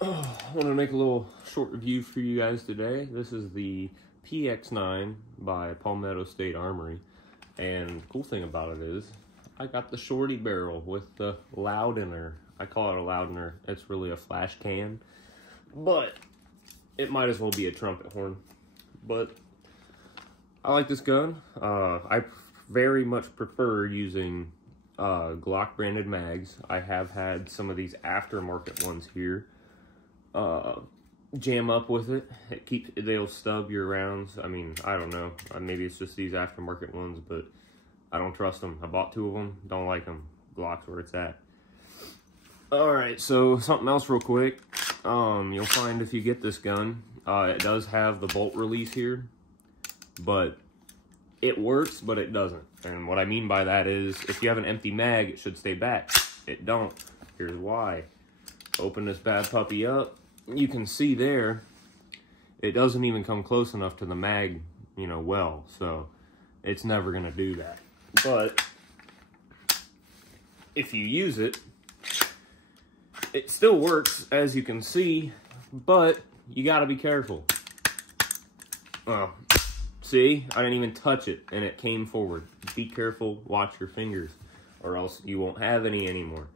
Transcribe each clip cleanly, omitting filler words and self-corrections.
I want to make a little short review for you guys today. This is the PX-9 by Palmetto State Armory. And the cool thing about it is, I got the shorty barrel with the loudener. I call it a loudener. It's really a flash can. But it might as well be a trumpet horn. But I like this gun. I very much prefer using Glock branded mags. I have had some of these aftermarket ones here jam up with it. They'll stub your rounds. I mean, I don't know. Maybe it's just these aftermarket ones, but I don't trust them. I bought 2 of them. Don't like them. Glock's where it's at. Alright, so something else real quick. You'll find if you get this gun, it does have the bolt release here, but it works, but it doesn't. And what I mean by that is, if you have an empty mag, it should stay back. It don't. Here's why. Open this bad puppy up. You can see there, it doesn't even come close enough to the mag, well. So, it's never going to do that. But, if you use it, it still works, as you can see, but you got to be careful. Well, see, I didn't even touch it, and it came forward. Be careful, watch your fingers, or else you won't have any anymore.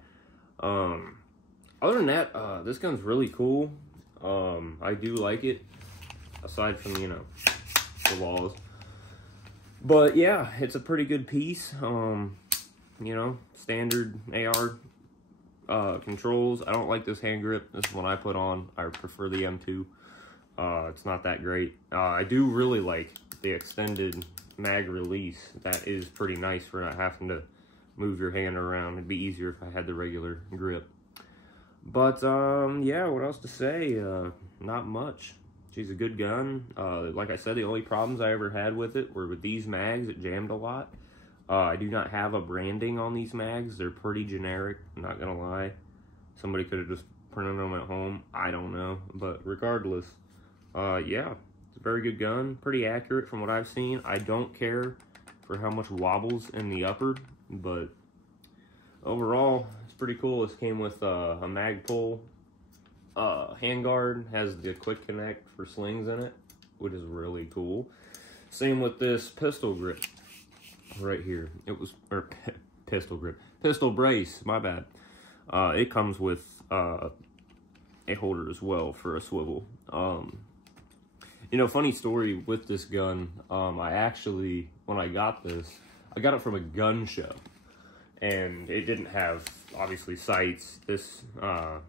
Other than that, this gun's really cool. I do like it, aside from, the walls. But, yeah, it's a pretty good piece. Standard AR controls. I don't like this hand grip. This is one I put on. I prefer the M2. It's not that great. I do really like the extended mag release. That is pretty nice for not having to move your hand around. It'd be easier if I had the regular grip. But, yeah, what else to say? Not much. She's a good gun. Like I said, the only problems I ever had with it were with these mags. It jammed a lot. I do not have a branding on these mags. They're pretty generic, I'm not gonna lie. Somebody could have just printed them at home. I don't know. But regardless, yeah, it's a very good gun. Pretty accurate from what I've seen. I don't care for how much wobbles in the upper, but overall, it's pretty cool. This came with a mag pull handguard, has the quick connect for slings in it, which is really cool. Same with this pistol grip right here. It was, or pistol grip, pistol brace, my bad. It comes with a holder as well for a swivel. Funny story with this gun, I actually, when I got this, I got it from a gun show. And it didn't have, obviously, sights, this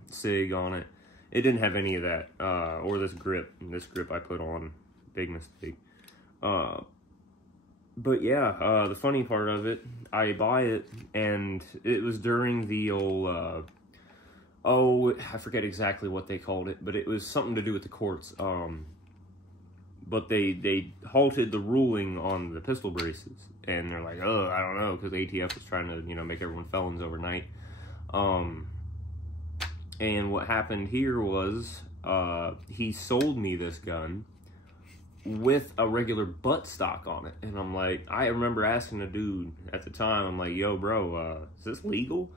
SIG on it. It didn't have any of that, or this grip. This grip I put on, big mistake. But yeah, the funny part of it, I buy it, and it was during the old, I forget exactly what they called it, but it was something to do with the courts. But they halted the ruling on the pistol braces, and they're like, oh, I don't know, because ATF was trying to, make everyone felons overnight. And what happened here was, he sold me this gun with a regular buttstock on it, and I'm like, I remember asking a dude at the time, I'm like, yo, bro, is this legal?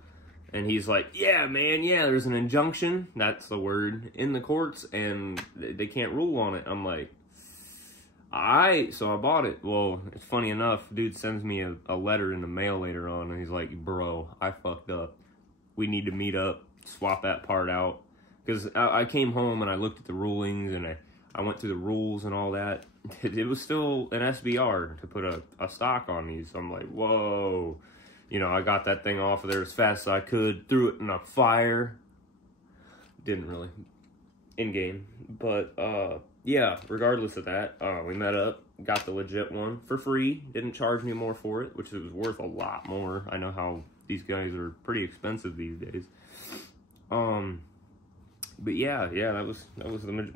And he's like, yeah, man, yeah, there's an injunction, that's the word, in the courts, and they can't rule on it. I'm like, so I bought it. Well, it's funny enough, dude sends me a letter in the mail later on, and he's like, bro, I fucked up. We need to meet up, swap that part out. Because I came home and I looked at the rulings, and I went through the rules and all that. It was still an SBR to put a stock on these. So I'm like, whoa. I got that thing off of there as fast as I could, threw it in a fire. Didn't really. In-game. But, yeah, regardless of that, we met up, got the legit one for free, didn't charge me more for it, which was worth a lot more. I know how these guys are pretty expensive these days. But yeah, that was the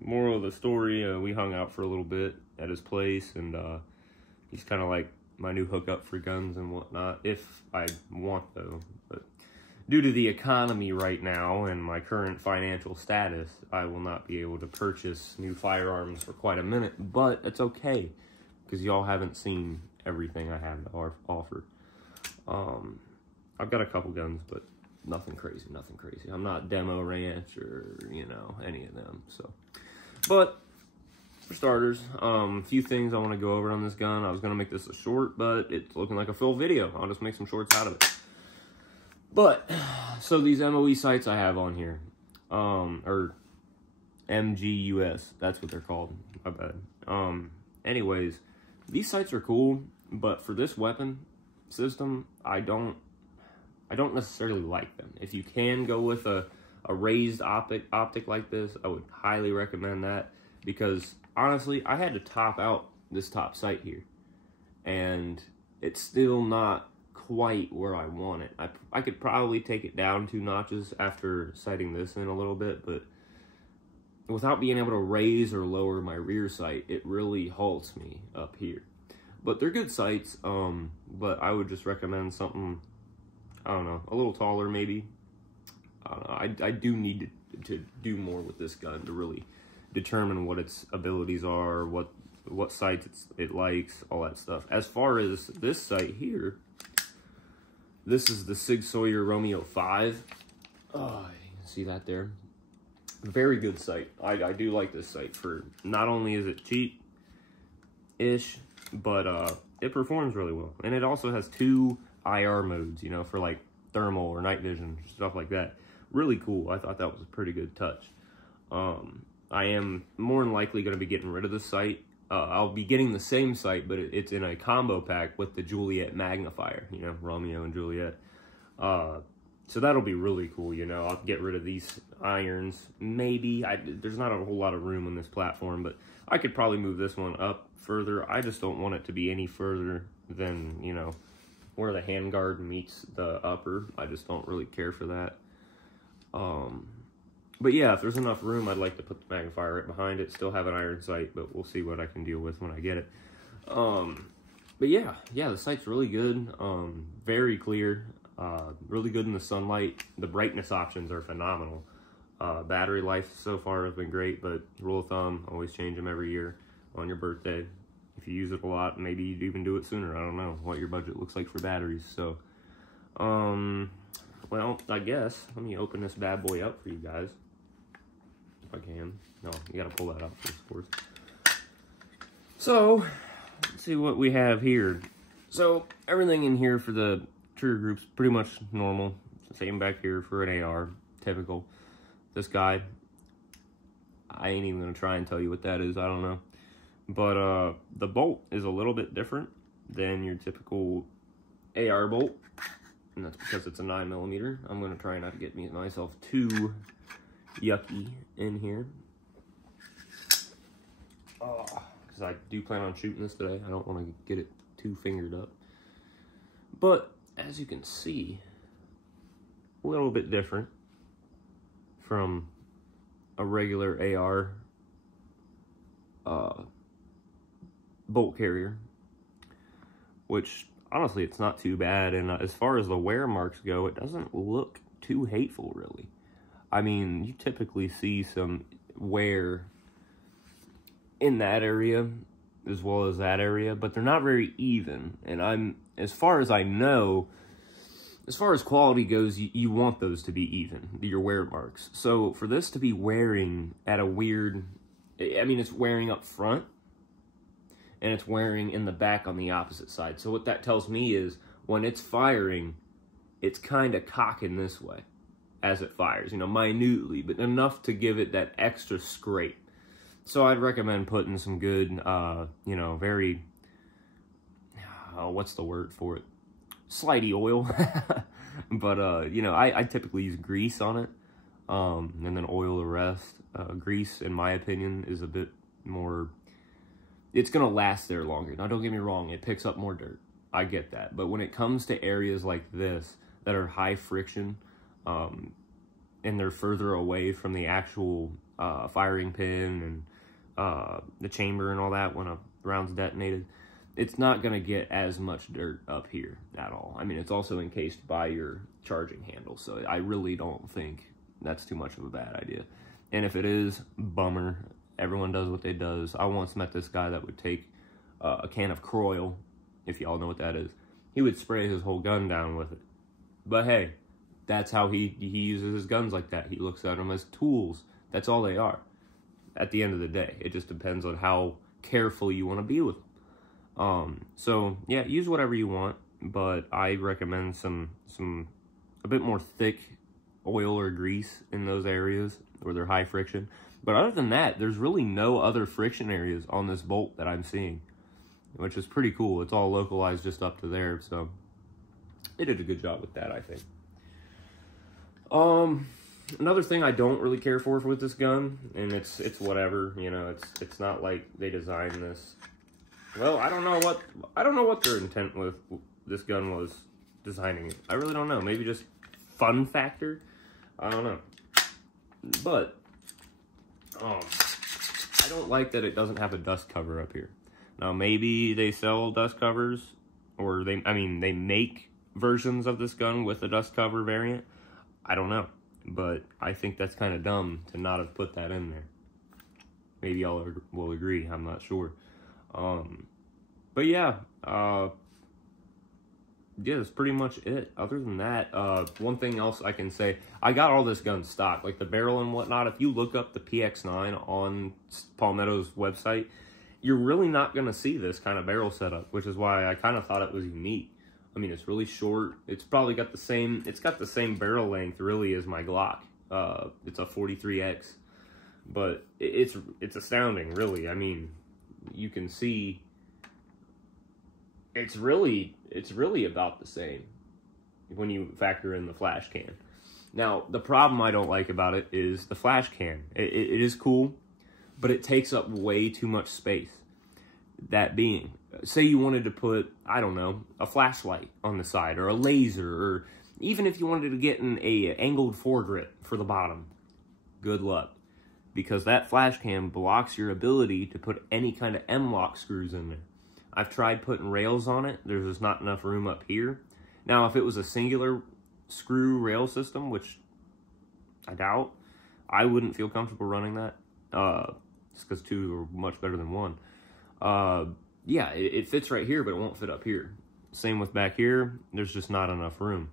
moral of the story. We hung out for a little bit at his place, and he's kind of like my new hookup for guns and whatnot, if I want though. But due to the economy right now and my current financial status, I will not be able to purchase new firearms for quite a minute, but it's okay, because y'all haven't seen everything I have to offer. I've got a couple guns, but nothing crazy, nothing crazy. I'm not Demo Ranch or, you know, any of them, so. But, for starters, a few things I want to go over on this gun. I was going to make this a short, but it's looking like a full video. I'll just make some shorts out of it. But, so these MOE sights I have on here, or MGUS, that's what they're called, my bad. Anyways, these sights are cool, but for this weapon system, I don't necessarily like them. If you can go with a raised optic like this, I would highly recommend that, because honestly, I had to top out this top sight here, and it's still not quite where I want it. I could probably take it down 2 notches after sighting this in a little bit, but without being able to raise or lower my rear sight, it really halts me up here. But they're good sights, but I would just recommend something, I don't know, a little taller maybe. I don't know, I do need to do more with this gun to really determine what its abilities are, what sights it likes, all that stuff. As far as this sight here, this is the Sig Sauer Romeo 5. Oh, you can see that there. Very good sight. I do like this sight. For not only is it cheap-ish, but it performs really well. And it also has 2 IR modes, you know, for like thermal or night vision, stuff like that. Really cool. I thought that was a pretty good touch. I am more than likely going to be getting rid of this sight. I'll be getting the same sight, but it's in a combo pack with the Juliet magnifier, you know, Romeo and Juliet. So that'll be really cool, you know. I'll get rid of these irons. Maybe. There's not a whole lot of room on this platform, but I could probably move this one up further. I just don't want it to be any further than, you know, where the handguard meets the upper. I just don't really care for that. But yeah, if there's enough room, I'd like to put the magnifier right behind it. Still have an iron sight, but we'll see what I can deal with when I get it. But yeah, the sight's really good. Very clear. Really good in the sunlight. The brightness options are phenomenal. Battery life so far has been great, but rule of thumb, always change them every year on your birthday. If you use it a lot, maybe you'd even do it sooner. I don't know what your budget looks like for batteries. So, well, I guess let me open this bad boy up for you guys. If I can. No, you gotta pull that out first, of course. So, let's see what we have here. So, everything in here for the trigger group's pretty much normal. Same back here for an AR, typical. This guy, I ain't even gonna try and tell you what that is, I don't know. But the bolt is a little bit different than your typical AR bolt, and that's because it's a 9mm. I'm gonna try not to get myself too yucky in here. Because I do plan on shooting this today. I don't want to get it too fingered up. But as you can see, a little bit different from a regular AR bolt carrier, which honestly it's not too bad. And as far as the wear marks go, it doesn't look too hateful, really. I mean, you typically see some wear in that area as well as that area, but they're not very even. And as far as I know, as far as quality goes, you want those to be even, your wear marks. So for this to be wearing at a weird, I mean, it's wearing up front and it's wearing in the back on the opposite side. So what that tells me is when it's firing, it's kind of cocking this way as it fires, you know, minutely, but enough to give it that extra scrape. So I'd recommend putting some good, you know, very, what's the word for it? Slidey oil. But, you know, I typically use grease on it, and then oil the rest. Grease, in my opinion, is a bit more, it's going to last there longer. Now, don't get me wrong, it picks up more dirt. I get that. But when it comes to areas like this that are high friction, and they're further away from the actual firing pin and the chamber and all that when a round's detonated, it's not going to get as much dirt up here at all. I mean, it's also encased by your charging handle, so I really don't think that's too much of a bad idea. And if it is, bummer. Everyone does what they does. I once met this guy that would take a can of Croyle, if y'all know what that is. He would spray his whole gun down with it. But hey, That's how he uses his guns like that. He looks at them as tools. That's all they are. At the end of the day, it just depends on how careful you want to be with them. So yeah, use whatever you want, but I recommend a bit more thick oil or grease in those areas where they're high friction. But other than that, there's really no other friction areas on this bolt that I'm seeing, which is pretty cool. It's all localized just up to there, so they did a good job with that, I think. Another thing I don't really care for with this gun, and it's whatever, you know, it's not like they designed this. Well, I don't know what their intent with this gun was designing it. I really don't know. Maybe just fun factor. I don't know. But I don't like that it doesn't have a dust cover up here. Now maybe they sell dust covers, or they make versions of this gun with a dust cover variant. I don't know. But I think that's kind of dumb to not have put that in there. Maybe y'all will agree. I'm not sure. But yeah. Yeah, that's pretty much it. Other than that, one thing else I can say, I got all this gun stock, like the barrel and whatnot. If you look up the PX-9 on Palmetto's website, you're really not going to see this kind of barrel setup, which is why I kind of thought it was unique. I mean, it's really short. It's probably got the same, it's got the same barrel length really as my Glock. It's a 43X, but it's astounding, really. I mean, you can see it's really about the same when you factor in the flash can. Now, the problem I don't like about it is the flash can. It is cool, but it takes up way too much space. That being, say you wanted to put, I don't know, a flashlight on the side, or a laser, or even if you wanted to get an angled foregrip for the bottom, good luck. Because that flash cam blocks your ability to put any kind of M-lock screws in there. I've tried putting rails on it. There's just not enough room up here. Now, if it was a singular screw rail system, which I doubt, I wouldn't feel comfortable running that. Just because two are much better than one. Yeah, it fits right here, but it won't fit up here. Same with back here. There's just not enough room.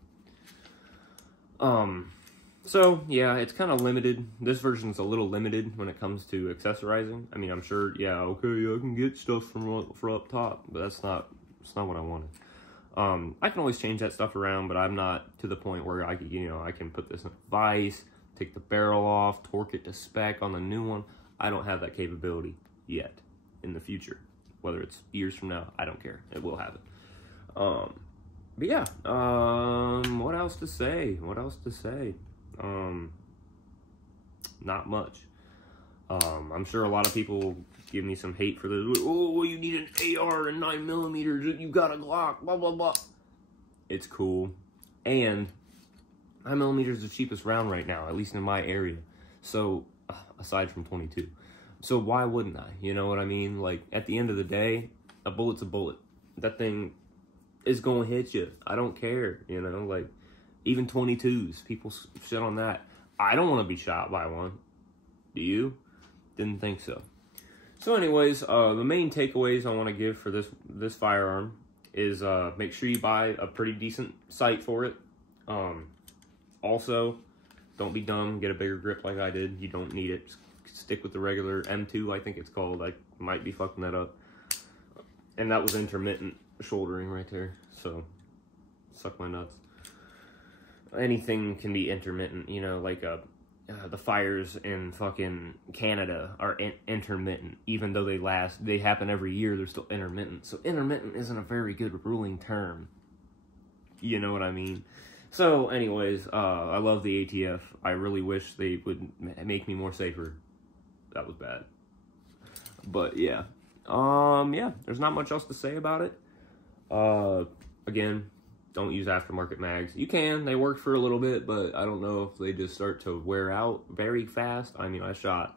So, yeah, it's kind of limited. This version's a little limited when it comes to accessorizing. I mean, I'm sure, yeah, okay, I can get stuff from up top, but that's not what I wanted. I can always change that stuff around, but I'm not to the point where I can put this in a vise, take the barrel off, torque it to spec on the new one. I don't have that capability yet. In the future, whether it's years from now, I don't care. It will have it. But yeah, what else to say? Not much. I'm sure a lot of people give me some hate for this. Oh, you need an AR and 9mm. You got a Glock. Blah blah blah. It's cool, and 9mm is the cheapest round right now, at least in my area. So, aside from 22. So why wouldn't I? You know what I mean? Like, at the end of the day, a bullet's a bullet. That thing is going to hit you. I don't care, you know? Like, even 22s, people shit on that. I don't want to be shot by one. Do you? Didn't think so. So anyways, the main takeaways I want to give for this firearm is make sure you buy a pretty decent sight for it. Also, don't be dumb. Get a bigger grip like I did. You don't need it. Just stick with the regular M2, I think it's called. I might be fucking that up. And that was intermittent shouldering right there. So, suck my nuts. Anything can be intermittent, you know, like the fires in fucking Canada are intermittent. Even though they happen every year, they're still intermittent. So intermittent isn't a very good ruling term. You know what I mean? So anyways, I love the ATF. I really wish they would make me more safer. That was bad. But yeah. Yeah, there's not much else to say about it. Again, don't use aftermarket mags. You can, they work for a little bit, but I don't know if they just start to wear out very fast. I mean, I shot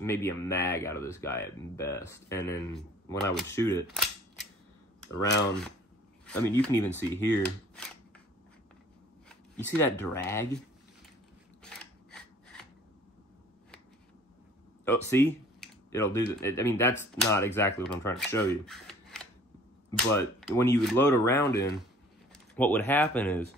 maybe a mag out of this guy at best. And then when I would shoot it, the round, I mean, you can even see here. You see that drag? Oh, see? It'll do that. I mean, that's not exactly what I'm trying to show you. But when you would load a round in, what would happen is,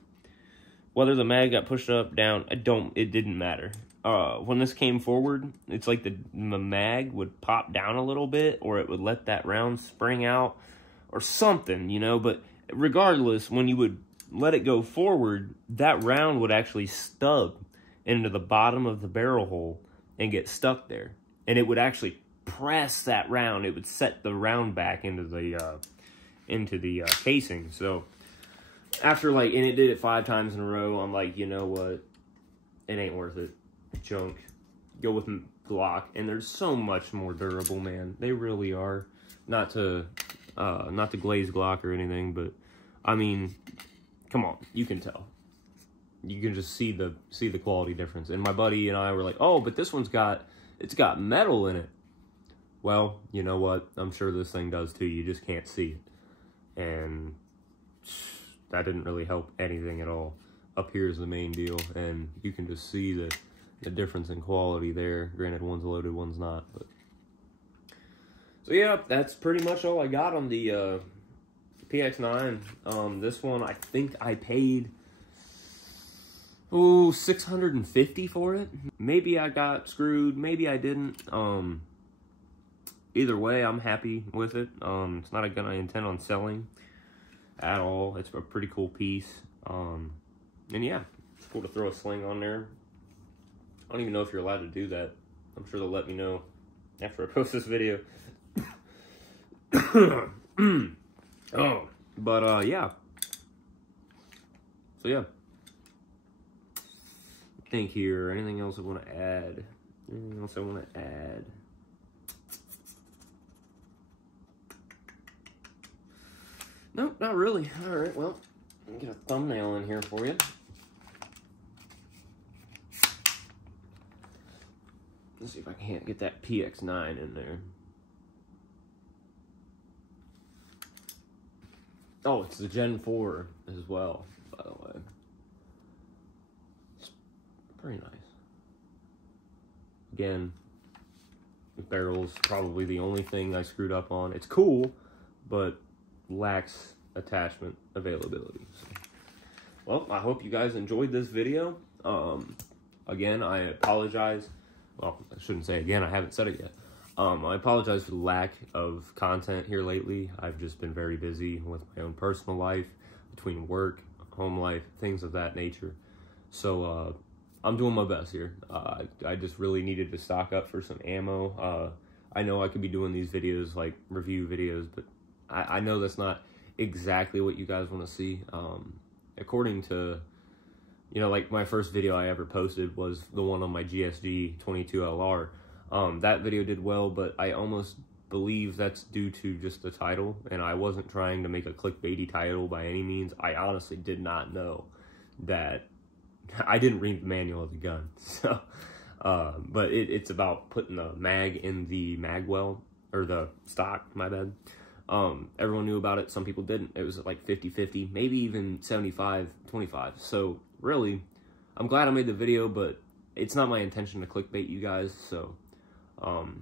whether the mag got pushed up, down, it didn't matter. When this came forward, it's like the mag would pop down a little bit, or it would let that round spring out, or something, you know. But regardless, when you would let it go forward, that round would actually stub into the bottom of the barrel hole and get stuck there. And it would actually press that round. It would set the round back into the casing. So after, like, and it did it 5 times in a row, I'm like, you know what? It ain't worth it. Junk. Go with Glock. And they're so much more durable, man. They really are. Not to glaze Glock or anything, but I mean, come on, you can tell. You can just see the quality difference. And my buddy and I were like, oh, but this one's got metal in it. Well, you know what? I'm sure this thing does too. You just can't see it. And that didn't really help anything at all. Up here is the main deal, and you can just see the difference in quality there. Granted, one's loaded, one's not. But so yeah, that's pretty much all I got on the PX-9. This one, I think I paid $650 for it. Maybe I got screwed, maybe I didn't. Either way, I'm happy with it. It's not a gun I intend on selling at all. It's a pretty cool piece. And yeah, it's cool to throw a sling on there. I don't even know if you're allowed to do that. I'm sure they'll let me know after I post this video. Oh, but yeah. So yeah. Think here. Anything else I want to add? Anything else I want to add? Nope, not really. All right, well, let me get a thumbnail in here for you. Let's see if I can't get that PX-9 in there. Oh, it's the Gen 4 as well, by the way. It's pretty nice. Again, the barrel's probably the only thing I screwed up on. It's cool, but lacks attachment availability. So, well, I hope you guys enjoyed this video. Again, I apologize. Well, I shouldn't say again, I haven't said it yet. I apologize for the lack of content here lately. I've just been very busy with my own personal life, between work, home life, things of that nature. So, I'm doing my best here. I just really needed to stock up for some ammo. I know I could be doing these videos, like review videos, but I know that's not exactly what you guys want to see. According to, you know, like my first video I ever posted was the one on my GSG 22LR. That video did well, but I almost believe that's due to just the title, and I wasn't trying to make a clickbaity title by any means. I honestly did not know that. I didn't read the manual of the gun, so, but it's about putting the mag in the mag well, or the stock, my bad. Everyone knew about it, some people didn't. It was like 50-50, maybe even 75-25. So really, I'm glad I made the video, but it's not my intention to clickbait you guys, so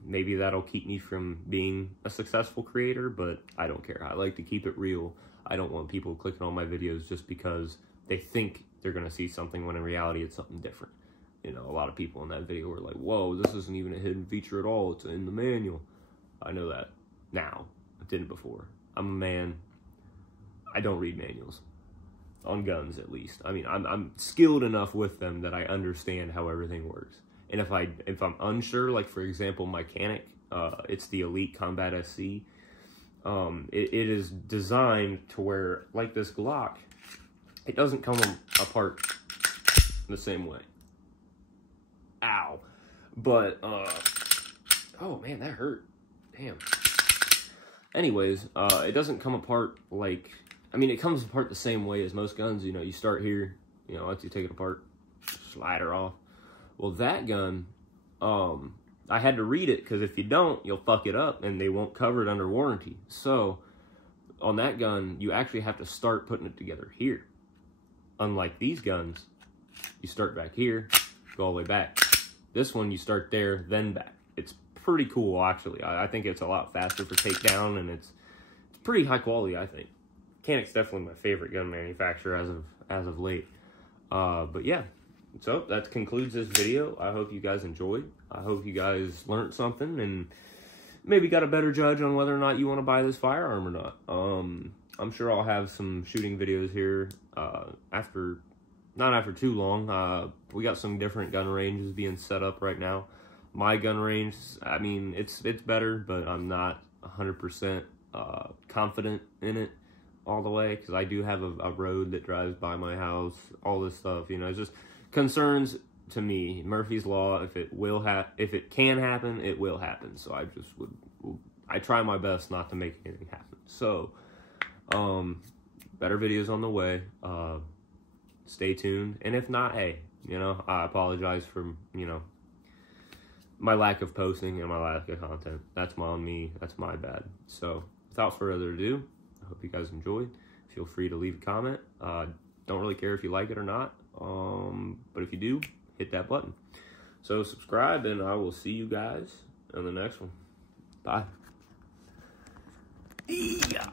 maybe that'll keep me from being a successful creator, but I don't care. I like to keep it real. I don't want people clicking on my videos just because they think they're going to see something when in reality it's something different. You know, a lot of people in that video were like, whoa, this isn't even a hidden feature at all. It's in the manual. I know that now. I didn't before. I'm a man. I don't read manuals. On guns, at least. I mean, I'm skilled enough with them that I understand how everything works. And if I'm unsure, like for example, my Canic, it's the Elite Combat SC. It is designed to where, like this Glock, it doesn't come apart the same way. Ow. But, oh man, that hurt. Damn. Anyways, it doesn't come apart like, I mean, it comes apart the same way as most guns. You know, you start here, you know, once you take it apart, slide her off. Well, that gun, I had to read it, because if you don't, you'll fuck it up, and they won't cover it under warranty. So, on that gun, you actually have to start putting it together here. Unlike these guns, you start back here, go all the way back. This one, you start there, then back. It's pretty cool, actually. I think it's a lot faster for takedown, and it's pretty high quality, I think. Mechanic's definitely my favorite gun manufacturer as of late. But yeah, so that concludes this video. I hope you guys enjoyed. I hope you guys learned something and maybe got a better judge on whether or not you want to buy this firearm or not. I'm sure I'll have some shooting videos here not after too long. We got some different gun ranges being set up right now. My gun range, I mean, it's better, but I'm not 100% confident in it all the way, because I do have a road that drives by my house, all this stuff, you know. It's just concerns to me. Murphy's Law, if it can happen, it will happen. So I just I try my best not to make anything happen. So, better videos on the way. Stay tuned. And if not, hey, you know, I apologize for, you know, my lack of posting and my lack of content. That's on me. That's my bad. So, without further ado, I hope you guys enjoyed. Feel free to leave a comment. Don't really care if you like it or not. But if you do, hit that button. So subscribe, and I will see you guys in the next one. Bye. Yeah.